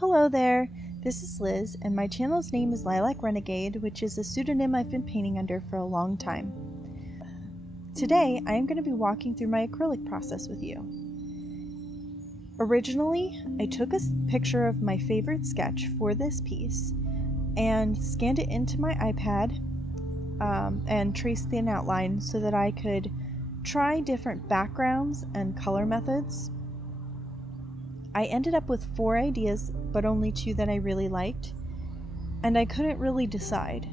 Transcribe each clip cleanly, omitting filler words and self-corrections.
Hello there, this is Liz, and my channel's name is LilacRenegade, which is a pseudonym I've been painting under for a long time. Today, I am going to be walking through my acrylic process with you. Originally, I took a picture of my favorite sketch for this piece and scanned it into my iPad and traced an outline so that I could try different backgrounds and color methods. I ended up with 4 ideas, but only 2 that I really liked, and I couldn't really decide.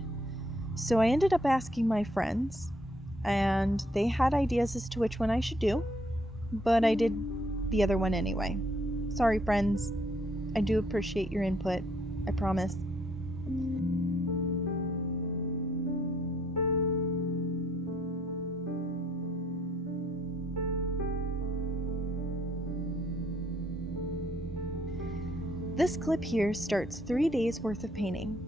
So I ended up asking my friends, and they had ideas as to which one I should do, but I did the other one anyway. Sorry, friends. I do appreciate your input, I promise. This clip here starts 3 days worth of painting.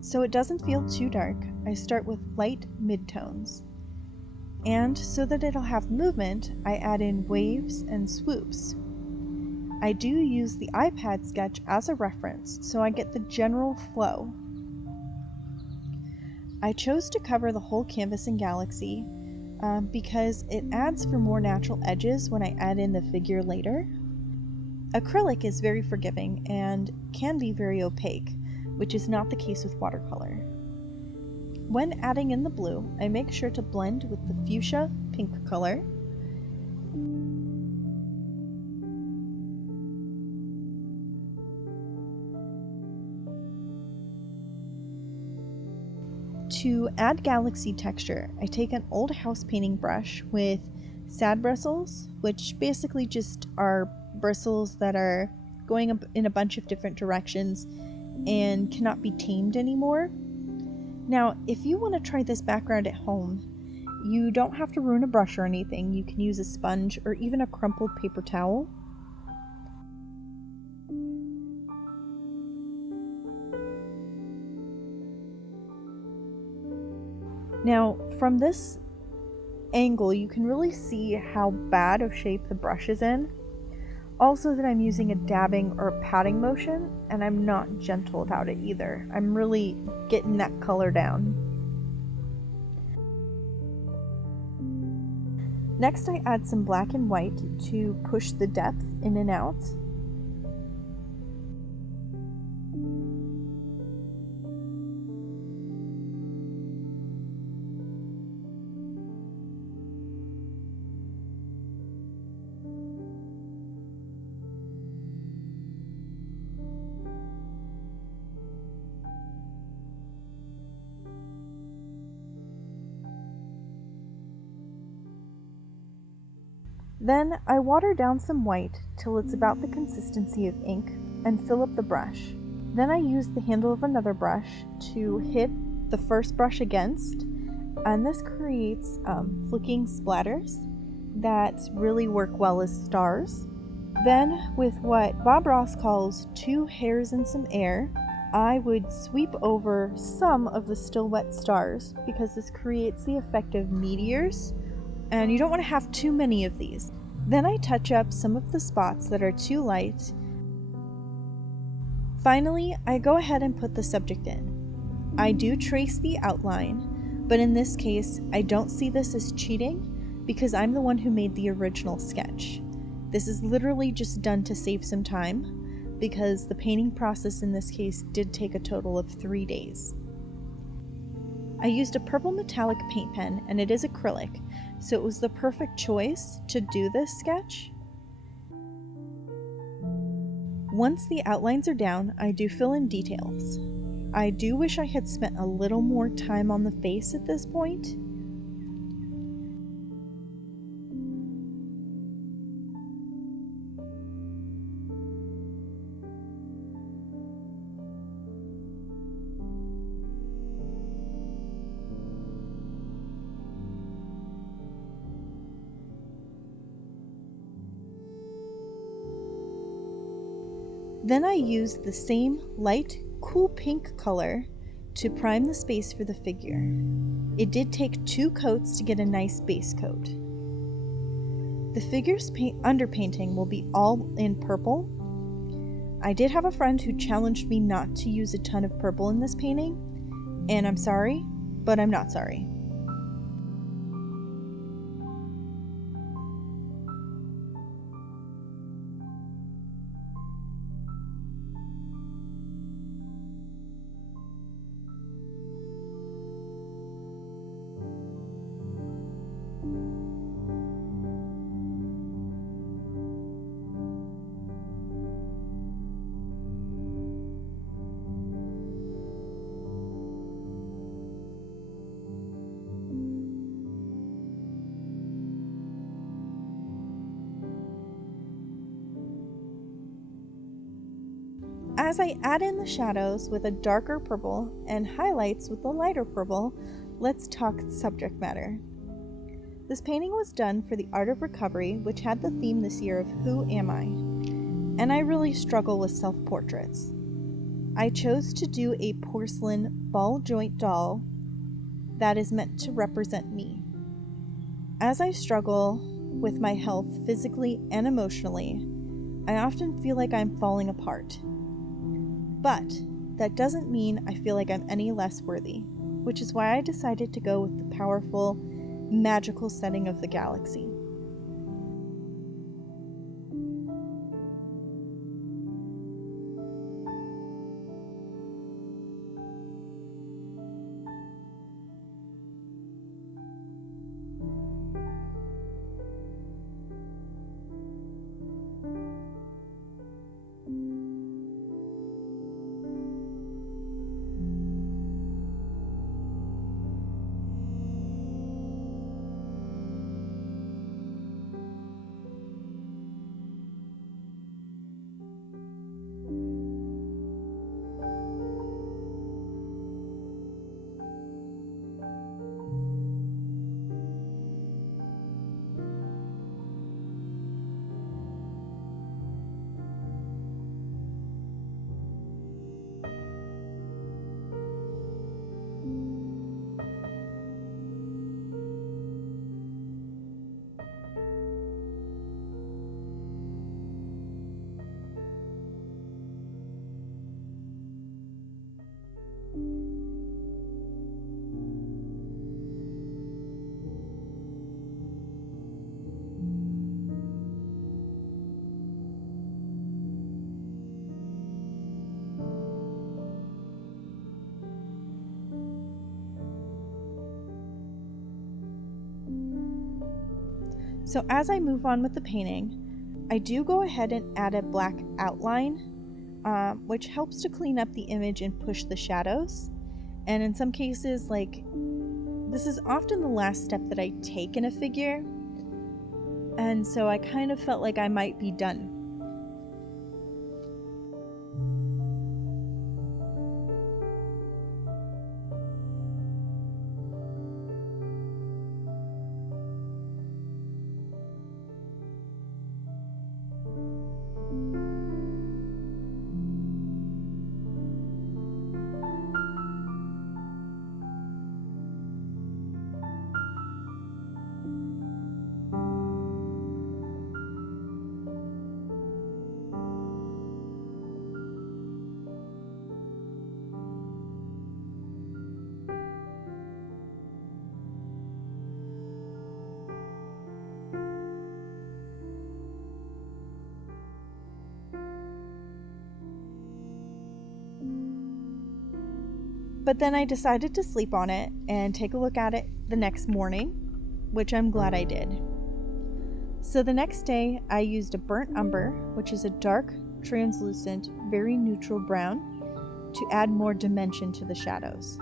So it doesn't feel too dark, I start with light midtones. And so that it'll have movement, I add in waves and swoops. I do use the iPad sketch as a reference, so I get the general flow. I chose to cover the whole canvas in Galaxy because it adds for more natural edges when I add in the figure later. Acrylic is very forgiving and can be very opaque, which is not the case with watercolor. When adding in the blue, I make sure to blend with the fuchsia pink color. To add Galaxy texture, I take an old house painting brush with sad bristles, which basically just are bristles that are going up in a bunch of different directions and cannot be tamed anymore. Now, if you want to try this background at home, you don't have to ruin a brush or anything. You can use a sponge or even a crumpled paper towel. Now, from this angle, you can really see how bad of shape the brush is in. Also that I'm using a dabbing or a patting motion, and I'm not gentle about it either. I'm really getting that color down. Next, I add some black and white to push the depth in and out. Then I water down some white till it's about the consistency of ink and fill up the brush. Then I use the handle of another brush to hit the first brush against, and this creates flicking splatters that really work well as stars. Then, with what Bob Ross calls 2 hairs and some air, I would sweep over some of the still wet stars because this creates the effect of meteors, and you don't want to have too many of these. Then I touch up some of the spots that are too light. Finally, I go ahead and put the subject in. I do trace the outline, but in this case, I don't see this as cheating because I'm the one who made the original sketch. This is literally just done to save some time because the painting process in this case did take a total of 3 days. I used a purple metallic paint pen, and it is acrylic, so it was the perfect choice to do this sketch. Once the outlines are down, I do fill in details. I do wish I had spent a little more time on the face at this point. Then I used the same light, cool pink color to prime the space for the figure. It did take 2 coats to get a nice base coat. The figure's underpainting will be all in purple, I did have a friend who challenged me not to use a ton of purple in this painting, and I'm sorry, but I'm not sorry. As I add in the shadows with a darker purple and highlights with a lighter purple, let's talk subject matter. This painting was done for the Art of Recovery, which had the theme this year of Who Am I? And I really struggle with self-portraits. I chose to do a porcelain ball joint doll that is meant to represent me. As I struggle with my health physically and emotionally, I often feel like I'm falling apart. But that doesn't mean I feel like I'm any less worthy, which is why I decided to go with the powerful, magical setting of the galaxy. So as I move on with the painting, I do go ahead and add a black outline, which helps to clean up the image and push the shadows. And in some cases, this is often the last step that I take in a figure, and so I kind of felt like I might be done. But then I decided to sleep on it and take a look at it the next morning, which I'm glad I did. So the next day, I used a burnt umber, which is a dark, translucent, very neutral brown, to add more dimension to the shadows.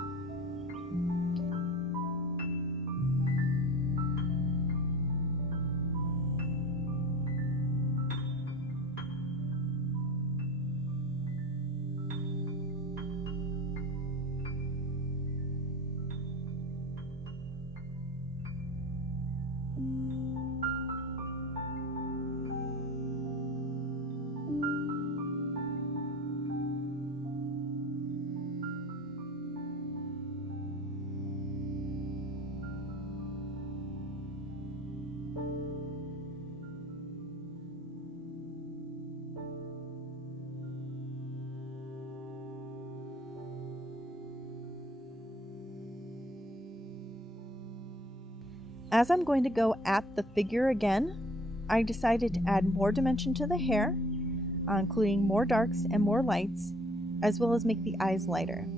As I'm going to go at the figure again, I decided to add more dimension to the hair, including more darks and more lights, as well as make the eyes lighter.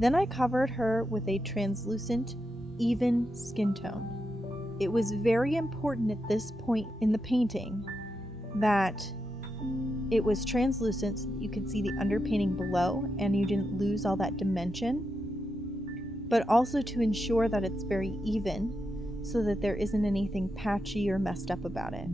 Then I covered her with a translucent, even skin tone. It was very important at this point in the painting that it was translucent so that you could see the underpainting below and you didn't lose all that dimension, but also to ensure that it's very even so that there isn't anything patchy or messed up about it.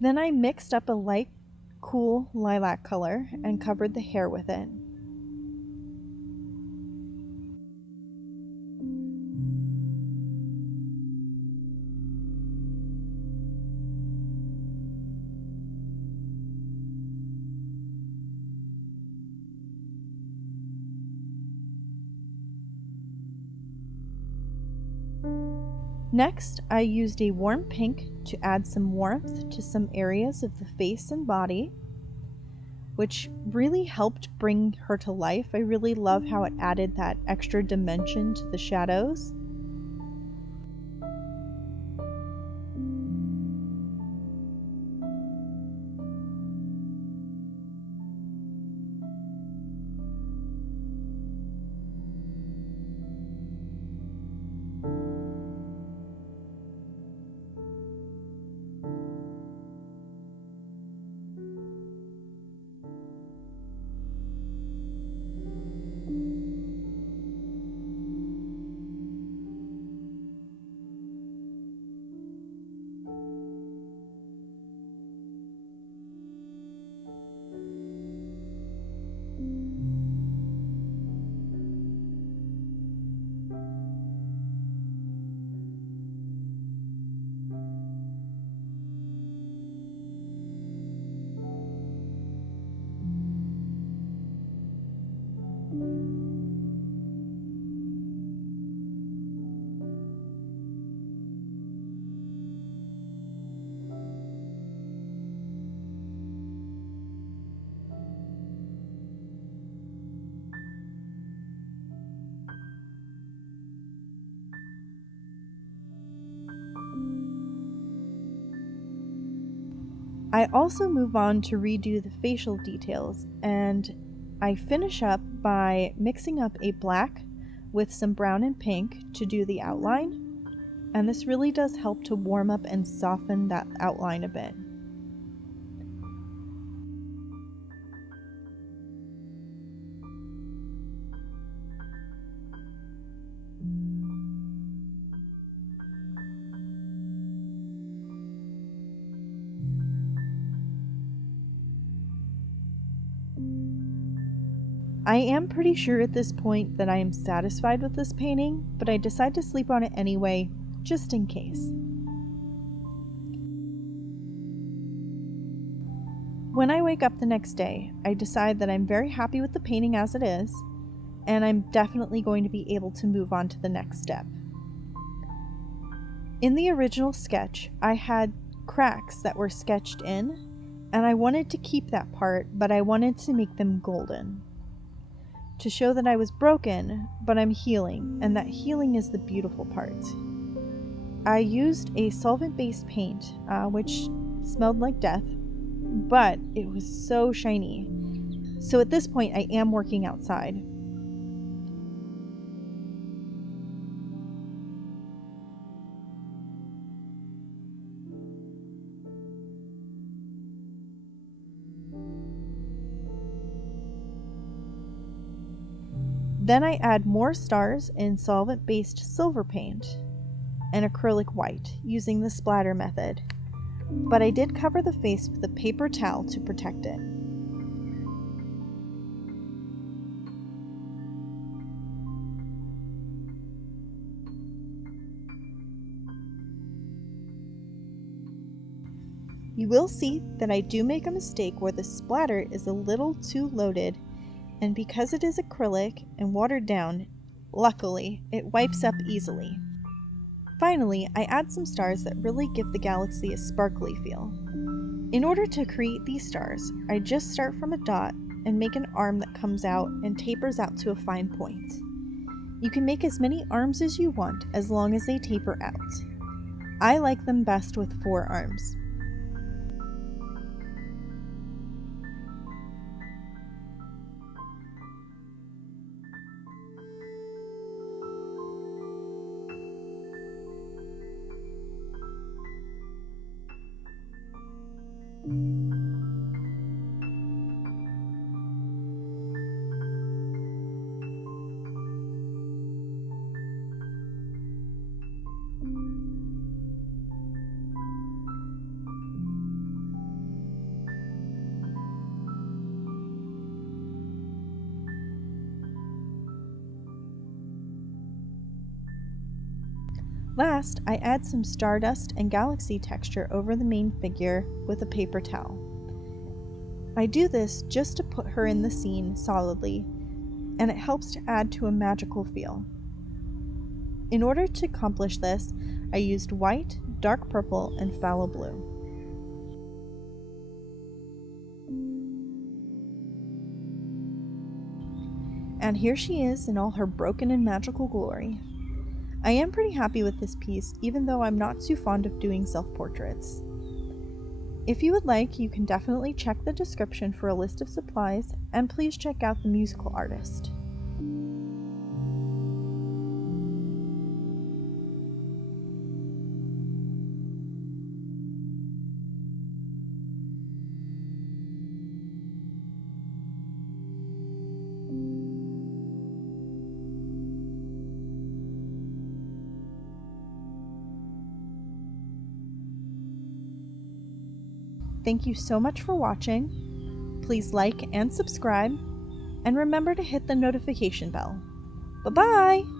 Then I mixed up a light, cool lilac color and covered the hair with it. Next, I used a warm pink to add some warmth to some areas of the face and body, which really helped bring her to life. I really love how it added that extra dimension to the shadows. I also move on to redo the facial details, and I finish up by mixing up a black with some brown and pink to do the outline, and this really does help to warm up and soften that outline a bit. I am pretty sure at this point that I am satisfied with this painting, but I decide to sleep on it anyway, just in case. When I wake up the next day, I decide that I'm very happy with the painting as it is, and I'm definitely going to be able to move on to the next step. In the original sketch, I had cracks that were sketched in, and I wanted to keep that part, but I wanted to make them golden, to show that I was broken, but I'm healing, and that healing is the beautiful part. I used a solvent-based paint, which smelled like death, but it was so shiny. So at this point, I am working outside. Then I add more stars in solvent-based silver paint. and acrylic white using the splatter method, but I did cover the face with a paper towel to protect it. You will see that I do make a mistake where the splatter is a little too loaded, and because it is acrylic and watered down, luckily, it wipes up easily. Finally, I add some stars that really give the galaxy a sparkly feel. In order to create these stars, I just start from a dot and make an arm that comes out and tapers out to a fine point. You can make as many arms as you want as long as they taper out. I like them best with 4 arms. Last, I add some stardust and galaxy texture over the main figure with a paper towel. I do this just to put her in the scene solidly, and it helps to add to a magical feel. In order to accomplish this, I used white, dark purple, and phthalo blue. And here she is in all her broken and magical glory. I am pretty happy with this piece, even though I'm not too fond of doing self-portraits. If you would like, you can definitely check the description for a list of supplies, and please check out the musical artist. Thank you so much for watching. Please like and subscribe, and remember to hit the notification bell. Bye-bye!